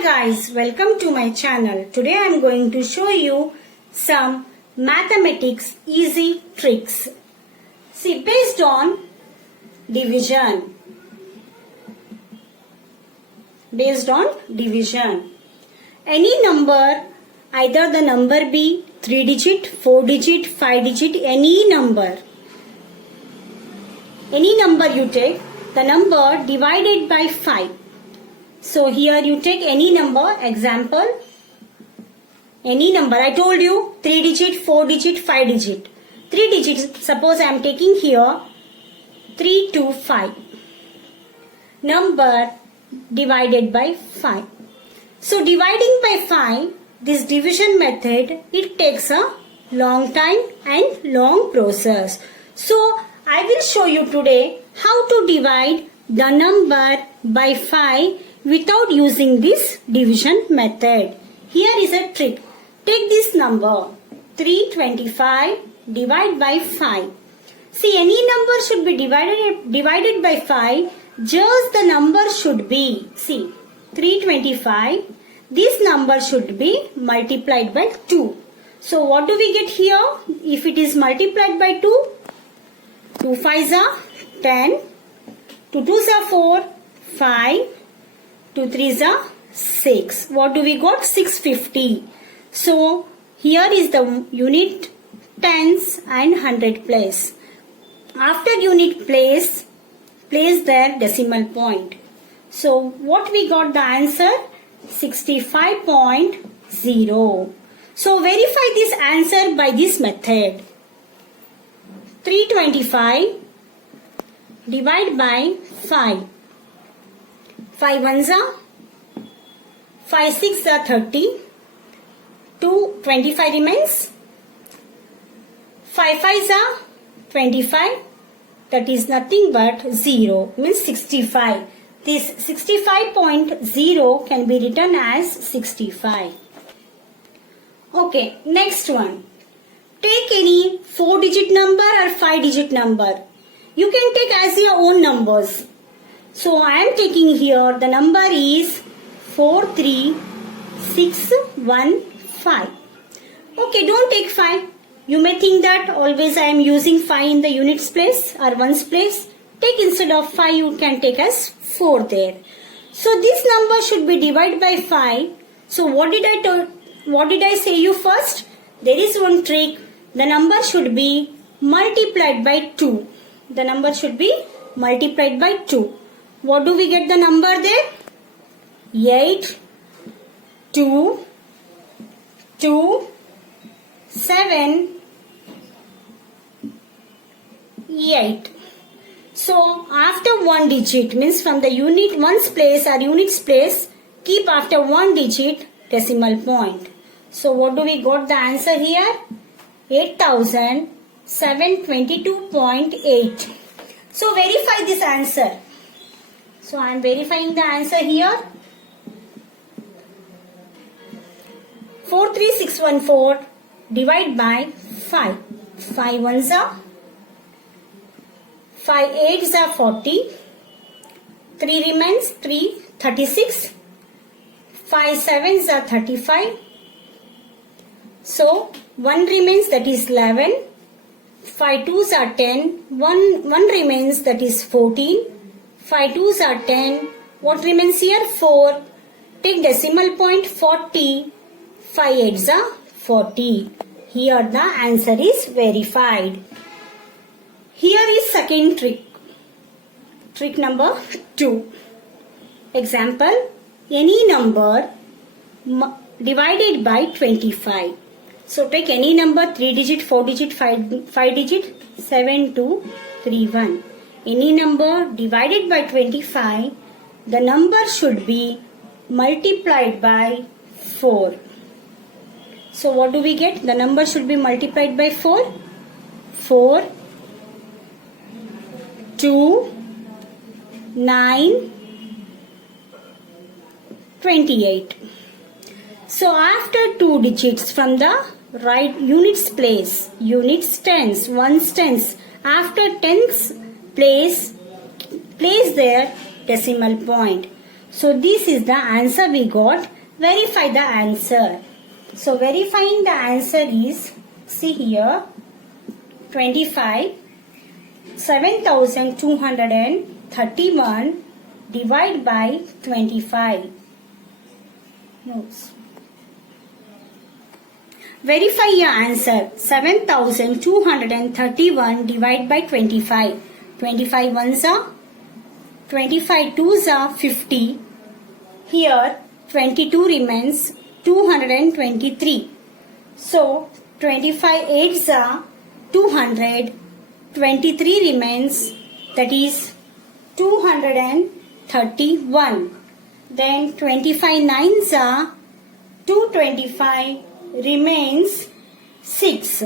Hi guys, welcome to my channel. Today I am going to show you some mathematics easy tricks. See, based on division. Based on division. Any number, either the number be 3 digit, 4 digit, 5 digit, any number you take, the number divided by 5. So here you take any number, example, any number. I told you 3 digit, 4 digit, 5 digit. 3 digits, suppose I am taking here 3 to 5. Number divided by 5. So dividing by 5, this division method, it takes a long time and long process. So I will show you today how to divide the number by 5 without using this division method. Here is a trick. Take this number 325, divide by 5. See, any number should be divided by 5. Just the number should be, see, 325. This number should be multiplied by 2. So what do we get here? If it is multiplied by 2, 2 5s are 10, 2 2s are 4, 5, 2 3s are 6. What do we got? 650. So here is the unit tens and hundred place. After unit place their decimal point. So what we got the answer? 65.0. So verify this answer by this method. 325 divide by 5. 5 ones are 5 6 are 30. 25 remains. 5 5s are 25. That is nothing but 0, means 65. This 65.0 can be written as 65. Okay, next one. Take any 4-digit number or 5-digit number. You can take as your own numbers. So I am taking here the number is 43615. Okay, don't take 5. You may think that always I am using 5 in the units place or ones place. Take instead of 5 you can take as 4 there. So this number should be divided by 5. So what did I say you first? There is one trick. The number should be multiplied by 2. The number should be multiplied by 2. What do we get the number there? 8, 2, 2, 7, 8. So after one digit, means from the unit ones place or units place, keep after one digit decimal point. So what do we got the answer here? 8722.8. So verify this answer. So I am verifying the answer here. 43614 divide by 5. 5 ones are 5 8s are 40. 3 remains 3 36. 5 7s are 35. So 1 remains, that is 11. 5 2s are 10. 1 remains, that is 14. 5 2s are 10. What remains here? 4. Take decimal point 40. 5 8s are 40. Here the answer is verified. Here is second trick. Trick number 2. Example, any number divided by 25. So take any number 3 digit, 4 digit, 5 digit, 7231. Any number divided by 25, the number should be multiplied by 4. So what do we get? The number should be multiplied by 4. 4, 2, 9, 28. So after 2 digits from the right units place, units tens, ones tens, after tens place their decimal point. So this is the answer we got. Verify the answer. So verifying the answer is, see here, 25, 7231 divided by 25. Notes. Verify your answer. 7231 divided by 25. 25 ones are 25 twos are 50. Here 22 remains 223. So 25 eights are 200. 23 remains, that is 231. Then 25 nines are 225, remains 6.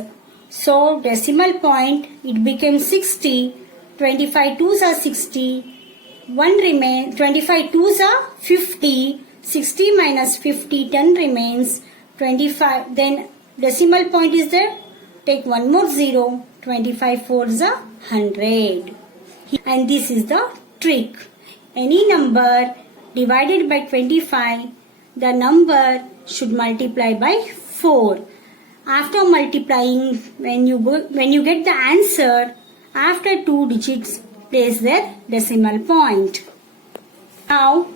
So decimal point it became 60. 25 twos are 60. 1 remains. 25 twos are 50. 60 minus 50, 10 remains. 25. Then decimal point is there. Take one more 0. 25 fours are 100. And this is the trick. Any number divided by 25, the number should multiply by 4. After multiplying, when you get the answer, after 2 digits, place their decimal point. Now,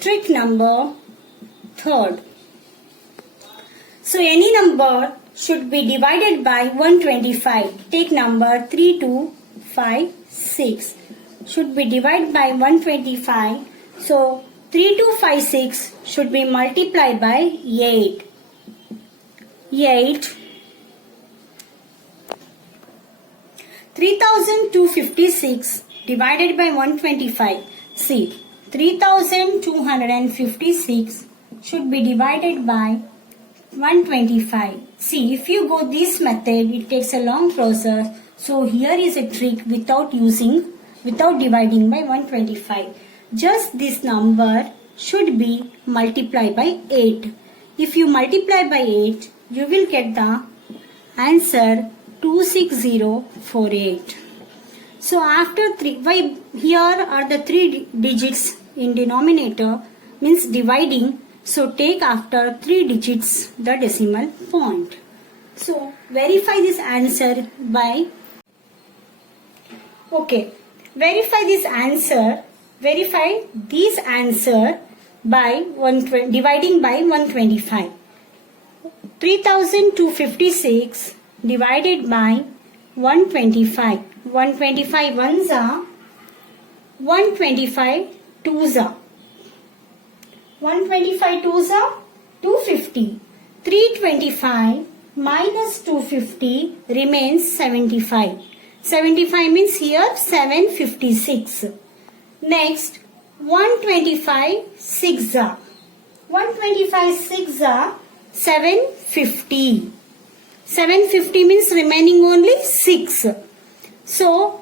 trick number 3rd. So any number should be divided by 125. Take number 3256. Should be divided by 125. So 3256 should be multiplied by 8. 3256 divided by 125. See, 3256 should be divided by 125. See, if you go this method, it takes a long process. So here is a trick without dividing by 125. Just this number should be multiplied by 8. If you multiply by 8, you will get the answer 26048. So after 3, why here are the 3 digits in denominator, means dividing. So take after 3 digits the decimal point. So verify this answer by, verify this answer by dividing by 125. 3256 divided by 125. 125 ones are 125 twos are 125 twos are 250. 325 minus 250 remains 75. 75 means here 756. Next 125 6 are 125 6 are 750. 750 means remaining only 6. So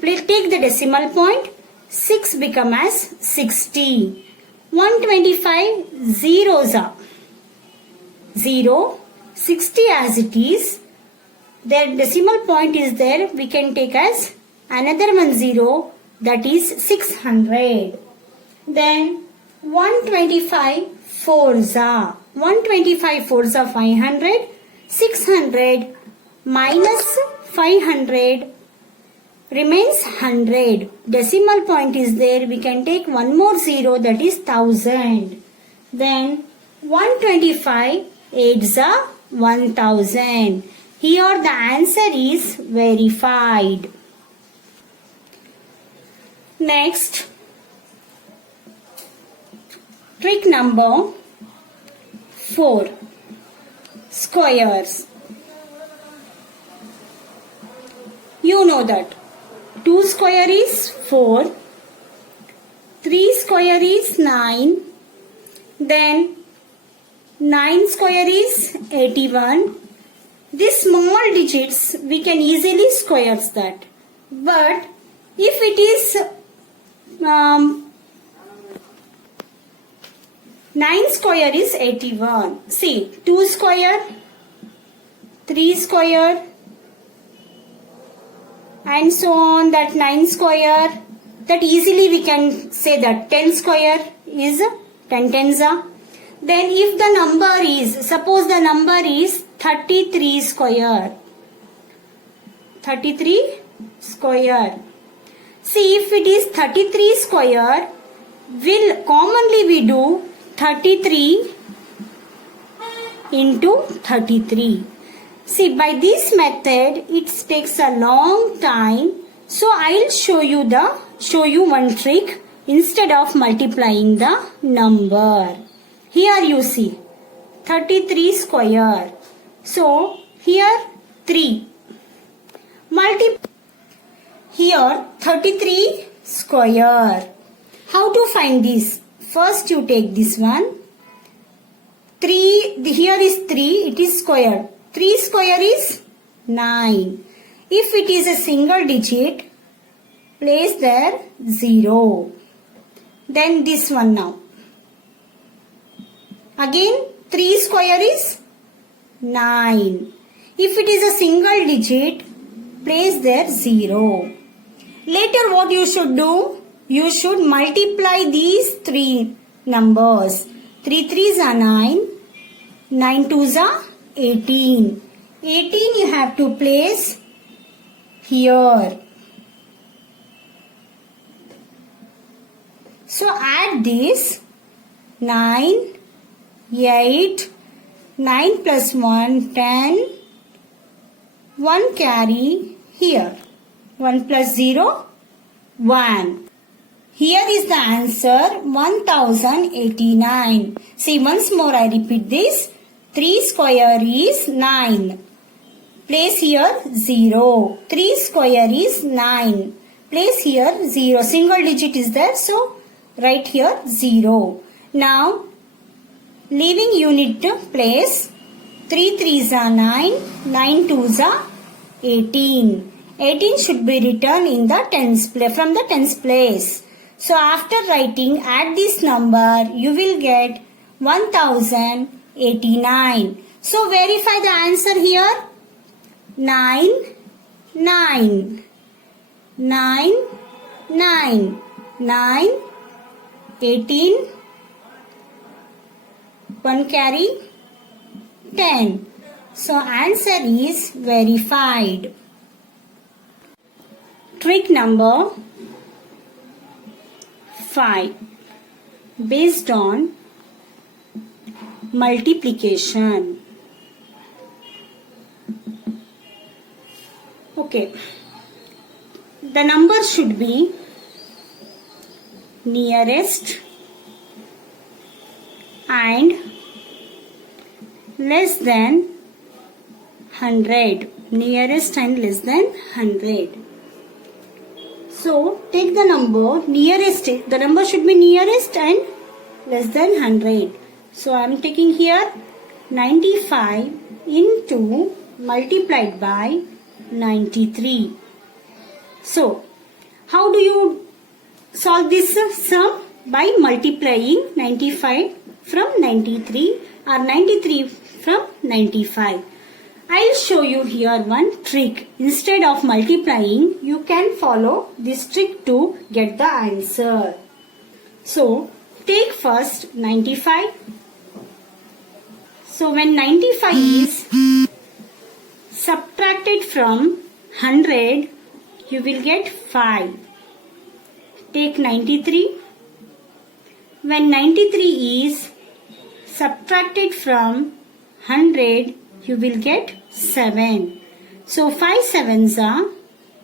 take the decimal point. 6 become as 60. 125 zeros are 0. 60 as it is. Their decimal point is there. We can take as another one 0, that is 600. Then 125 fours are 125 fours are 500. 600 minus 500 remains 100. Decimal point is there. We can take one more 0, that is 1000. Then 125 8s are 1000. Here the answer is verified. Next, trick number 4. Squares. You know that 2 square is 4, 3 square is 9, then 9 square is 81. These small digits we can easily square that. But if it is 9 square is 81. See, 2 square, 3 square, and so on, that 9 square, that easily we can say that 10 square is 10 tens are. Then if the number is, suppose the number is 33 square. 33 square. See, if it is 33 square, commonly we do 33 into 33. See, by this method, it takes a long time. So, I'll show you one trick instead of multiplying the number. Here you see 33 square. So, here 3. Here 33 square. How to find this? First you take this one. 3, here is 3, it is square. 3 square is 9. If it is a single digit, place there 0. Then this one now. Again 3 square is 9. If it is a single digit, place there 0. Later what you should do? You should multiply these three numbers. 3 3s are 9. 9 2s are 18. 18 you have to place here. So add this 9, 8, 9 plus 1, 10, 1 carry here. 1 plus 0, 1. Here is the answer 1089. See, once more I repeat this. 3 square is 9. Place here 0. 3 square is 9. Place here 0. Single digit is there, so write here 0. Now, leaving unit place. 3 3s are 9. 9 2s are 18. 18 should be written in the tens place, from the tens place. So after writing, add this number, you will get 1089. So verify the answer here. 9, 9, 9, 9, 9, 18, 1 carry, 10. So answer is verified. Trick number 5, based on multiplication. Okay, the number should be nearest and less than 100. Nearest and less than 100. So, take the number nearest. The number should be nearest and less than 100. So, I am taking here 95 into multiplied by 93. So, how do you solve this sum? By multiplying 95 from 93 or 93 from 95. I'll show you here one trick. Instead of multiplying, you can follow this trick to get the answer. So, take first 95. So, when 95 is subtracted from 100, you will get 5. Take 93. When 93 is subtracted from 100, you will get 7. So 5 sevens are,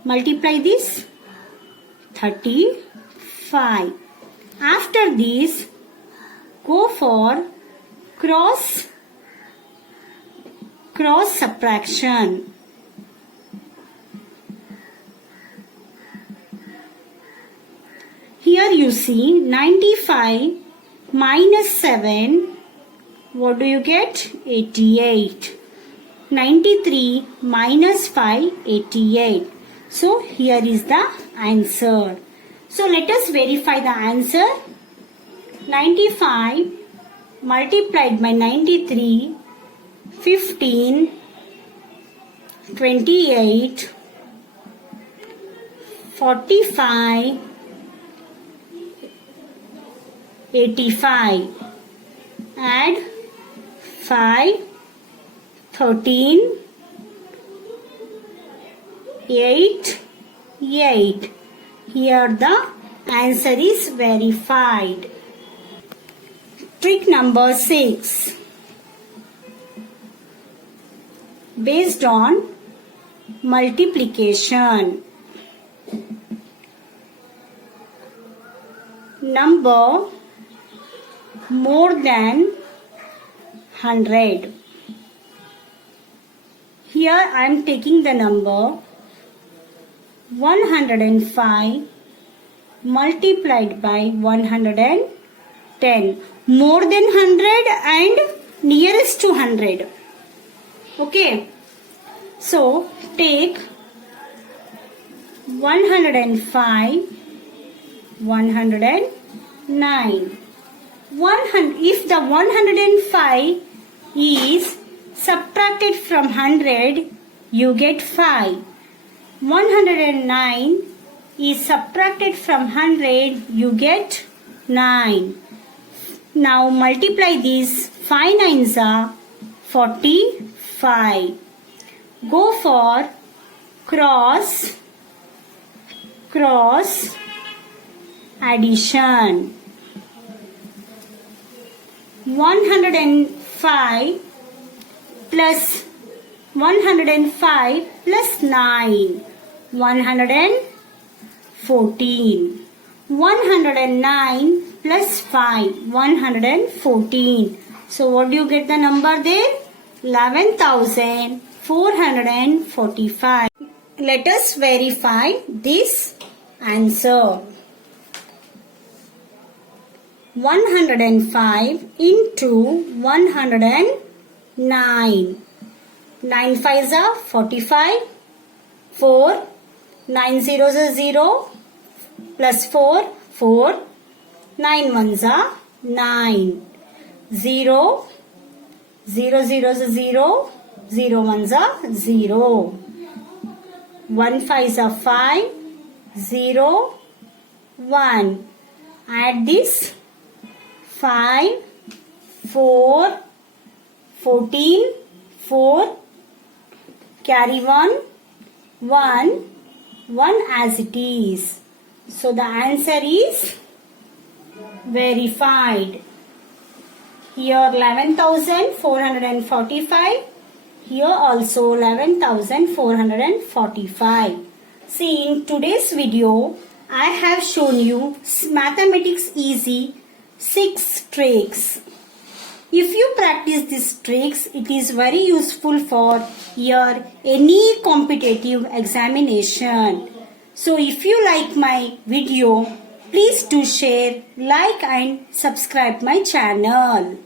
multiply this, 35. After this, go for cross subtraction. Here you see 95 minus 7, what do you get? 88. 93 minus 5, 88. So here is the answer. So let us verify the answer. 95 multiplied by 93, 15, 28, 45, 85. Add 5, 13, 8, 8. Here the answer is verified. Trick number 6. Based on multiplication. Number more than 100. Here I am taking the number 105 multiplied by 110. More than 100 and nearest to 100. Okay. So take 105, 109. If the 105 is subtracted from 100, you get 5. 109 is subtracted from 100, you get 9. Now multiply these 5 nines are 45. Go for cross addition. 105 plus 105 plus 9, 114. 109 plus 5, 114. So what do you get the number there? 11,445. Let us verify this answer. 105 into 109. 9 5s are 45. 4. 9 zeros are 0. Plus 4. 4. 9 ones are 9. 0. 0 zeros are 0. 0 ones are 0. 1 5s are 5. 0. 1. Add this. 5, 4, 14, 4, carry 1, 1 as it is. So the answer is verified. Here 11,445. Here also 11,445. See, in today's video, I have shown you Mathematics Easy 6 tricks. If you practice these tricks, it is very useful for your any competitive examination. So if you like my video, please do share, like and subscribe my channel.